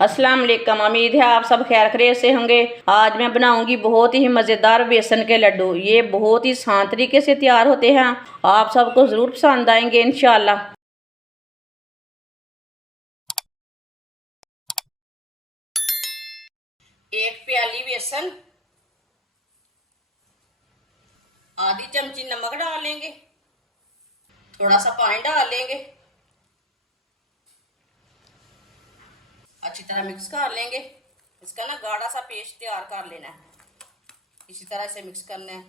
अस्सलाम वालेकुम। उम्मीद है आप सब खैर खैरियत से होंगे। आज मैं बनाऊंगी बहुत ही मज़ेदार बेसन के लड्डू। ये बहुत ही आसान तरीके से तैयार होते हैं। आप सबको ज़रूर पसंद आएंगे इंशाल्लाह। एक प्याली बेसन, आधी चमची नमक डाल लेंगे, थोड़ा सा पानी डाल लेंगे, अच्छी तरह मिक्स कर लेंगे। इसका ना गाढ़ा सा पेस्ट तैयार कर लेना है। इसी तरह से मिक्स करना है।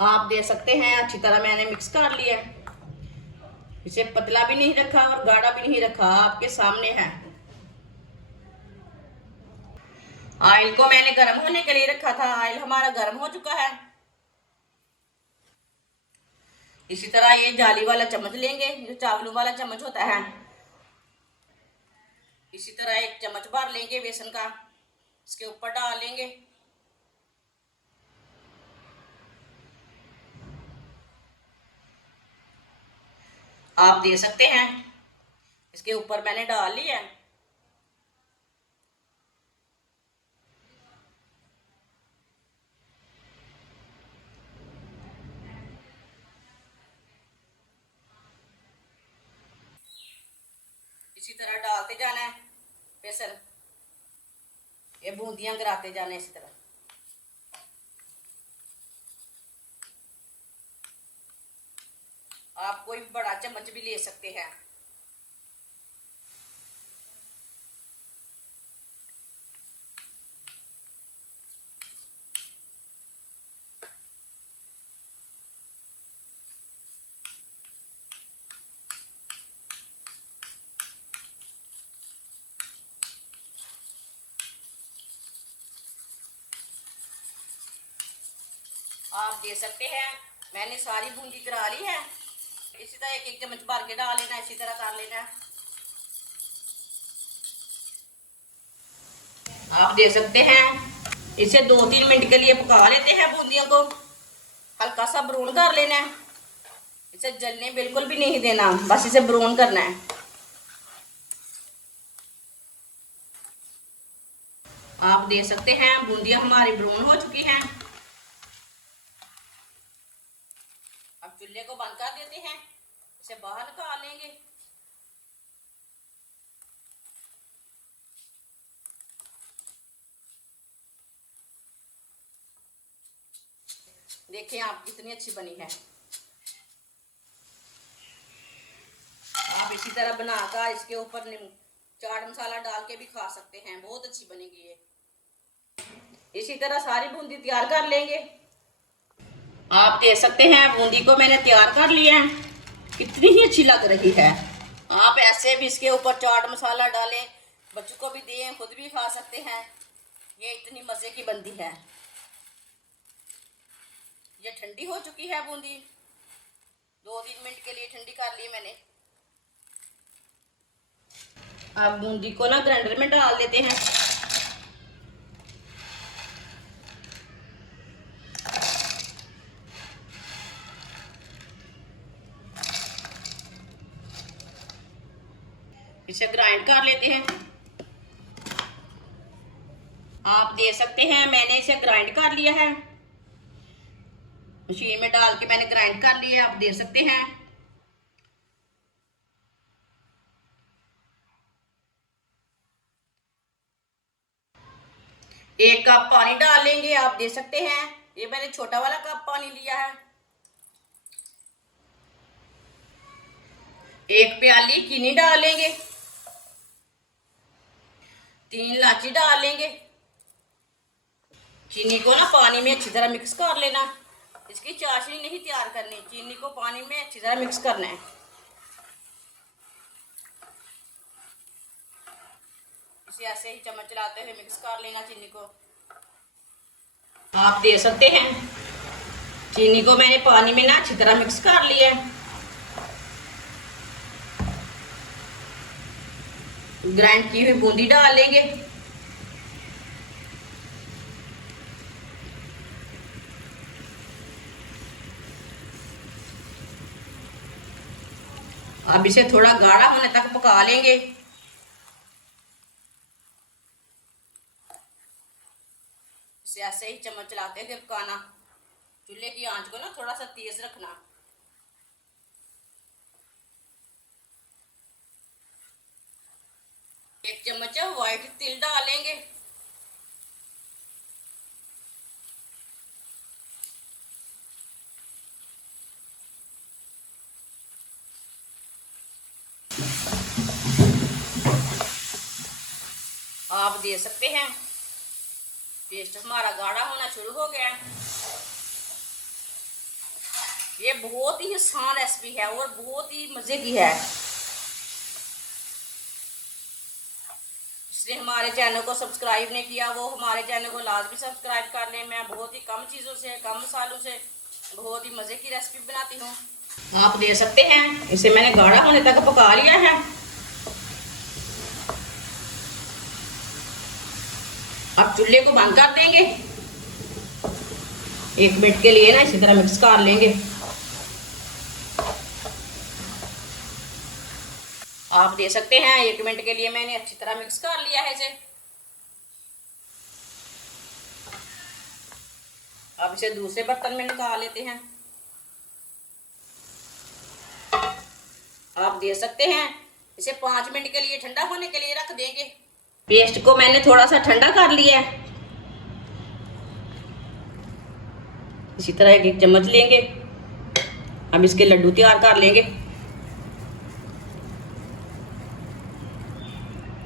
आप दे सकते हैं अच्छी तरह मैंने मिक्स कर लिया है। इसे पतला भी नहीं रखा और गाढ़ा भी नहीं रखा, आपके सामने है। ऑयल को मैंने गर्म होने के लिए रखा था। ऑयल हमारा गर्म हो चुका है। इसी तरह ये जाली वाला चम्मच लेंगे, जो चावलों वाला चम्मच होता है। इसी तरह एक चम्मच भर लेंगे बेसन का, इसके ऊपर डाल लेंगे। आप दे सकते हैं। इसके ऊपर मैंने डाल लिया है। इसी तरह डालते जाना है बेसन। ये बूंदियां गिराते जाना इसी तरह। आप कोई बड़ा चम्मच भी ले सकते हैं। आप दे सकते हैं। मैंने सारी बूंदी गिरा ली है। इसी तरह एक एक चम्मच भर के डाल लेना, इसी तरह कर लेना है। आप दे सकते हैं। इसे 2-3 मिनट के लिए पका लेते हैं। बूंदियों को हल्का सा ब्राउन कर लेना है। इसे जलने बिल्कुल भी नहीं देना, बस इसे ब्राउन करना है। आप दे सकते हैं। बूंदियां हमारी ब्राउन हो चुकी हैं। अब चूल्हे को बंद कर देते हैं। इसे बाहर निकाल लेंगे। देखें आप कितनी अच्छी बनी है। आप इसी तरह बनाकर इसके ऊपर चाट मसाला डाल के भी खा सकते हैं। बहुत अच्छी बनेगी ये। इसी तरह सारी बूंदी तैयार कर लेंगे। आप दे सकते हैं। बूंदी को मैंने तैयार कर लिया है। कितनी ही अच्छी लग रही है। आप ऐसे भी इसके ऊपर चाट मसाला डालें, बच्चों को भी दें, खुद भी खा सकते हैं। ये इतनी मज़े की बनती है। ये ठंडी हो चुकी है बूंदी। 2-3 मिनट के लिए ठंडी कर ली मैंने। अब बूंदी को ना ग्राइंडर में डाल देते हैं। इसे ग्राइंड कर लेते हैं। आप दे सकते हैं। मैंने इसे ग्राइंड कर लिया है। मशीन में डाल के मैंने ग्राइंड कर लिया है। आप दे सकते हैं। एक कप पानी डाल लेंगे। आप दे सकते हैं। ये मैंने छोटा वाला कप पानी लिया है। एक प्याली चीनी डाल लेंगे। 3 इलायची डाल लेंगे। चीनी को ना पानी में अच्छी तरह मिक्स कर लेना। इसकी चाशनी नहीं तैयार करनी, चीनी को पानी में अच्छी तरह मिक्स करना है। इसे ऐसे ही चम्मच चलाते हुए मिक्स कर लेना चीनी को। आप दे सकते हैं। चीनी को मैंने पानी में ना अच्छी तरह मिक्स कर लिया है। ग्राइंड की हुई बूंदी डाल लेंगे। अब इसे थोड़ा गाढ़ा होने तक पका लेंगे। इसे ऐसे ही चम्मच चलाते हुए पकाना। चूल्हे की आंच को ना थोड़ा सा तेज रखना। एक चम्मच व्हाइट तिल डालेंगे। आप दे सकते हैं। पेस्ट हमारा गाढ़ा होना शुरू हो गया है। ये बहुत ही आसान रेसिपी है और बहुत ही मजे की है। जिसने हमारे चैनल को सब्सक्राइब नहीं किया वो हमारे चैनल को लाजमी सब्सक्राइब कर लें। मैं बहुत ही कम चीज़ों से, कम मसालों से बहुत ही मज़े की रेसिपी बनाती हूँ। आप दे सकते हैं। इसे मैंने गाढ़ा होने तक पका लिया है। अब चूल्हे को बंद कर देंगे। 1 मिनट के लिए ना इसी तरह मिक्स कर लेंगे। आप दे सकते हैं 1 मिनट के लिए मैंने अच्छी तरह मिक्स कर लिया है इसे। अब इसे दूसरे बर्तन में निकाल लेते हैं। आप दे सकते हैं। इसे 5 मिनट के लिए ठंडा होने के लिए रख देंगे। पेस्ट को मैंने थोड़ा सा ठंडा कर लिया है। इसी तरह एक चम्मच लेंगे। अब इसके लड्डू तैयार कर लेंगे।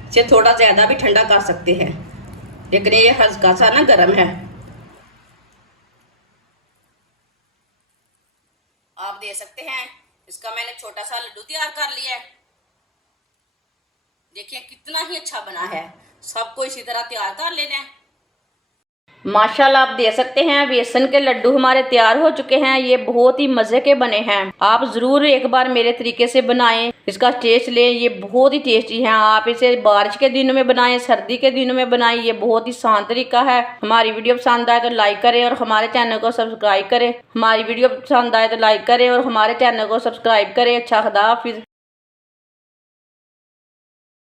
इसे थोड़ा ज्यादा भी ठंडा कर सकते हैं, लेकिन ये हल्का सा ना गर्म है। आप दे सकते हैं। इसका मैंने छोटा सा लड्डू तैयार कर लिया है। देखिए कितना ही अच्छा बना है। सबको इसी तरह तैयार कर लेना है। माशाल्लाह आप दे सकते हैं। बेसन के लड्डू हमारे तैयार हो चुके हैं। ये बहुत ही मज़े के बने हैं। आप ज़रूर एक बार मेरे तरीके से बनाएं, इसका टेस्ट लें। ये बहुत ही टेस्टी है। आप इसे बारिश के दिनों में बनाएं, सर्दी के दिनों में बनाएं। ये बहुत ही आसान तरीका है। हमारी वीडियो पसंद आए तो लाइक करें और हमारे चैनल को सब्सक्राइब करें। हमारी वीडियो पसंद आए तो लाइक करें और हमारे चैनल को सब्सक्राइब करें। अच्छा, खुदा हाफिज़।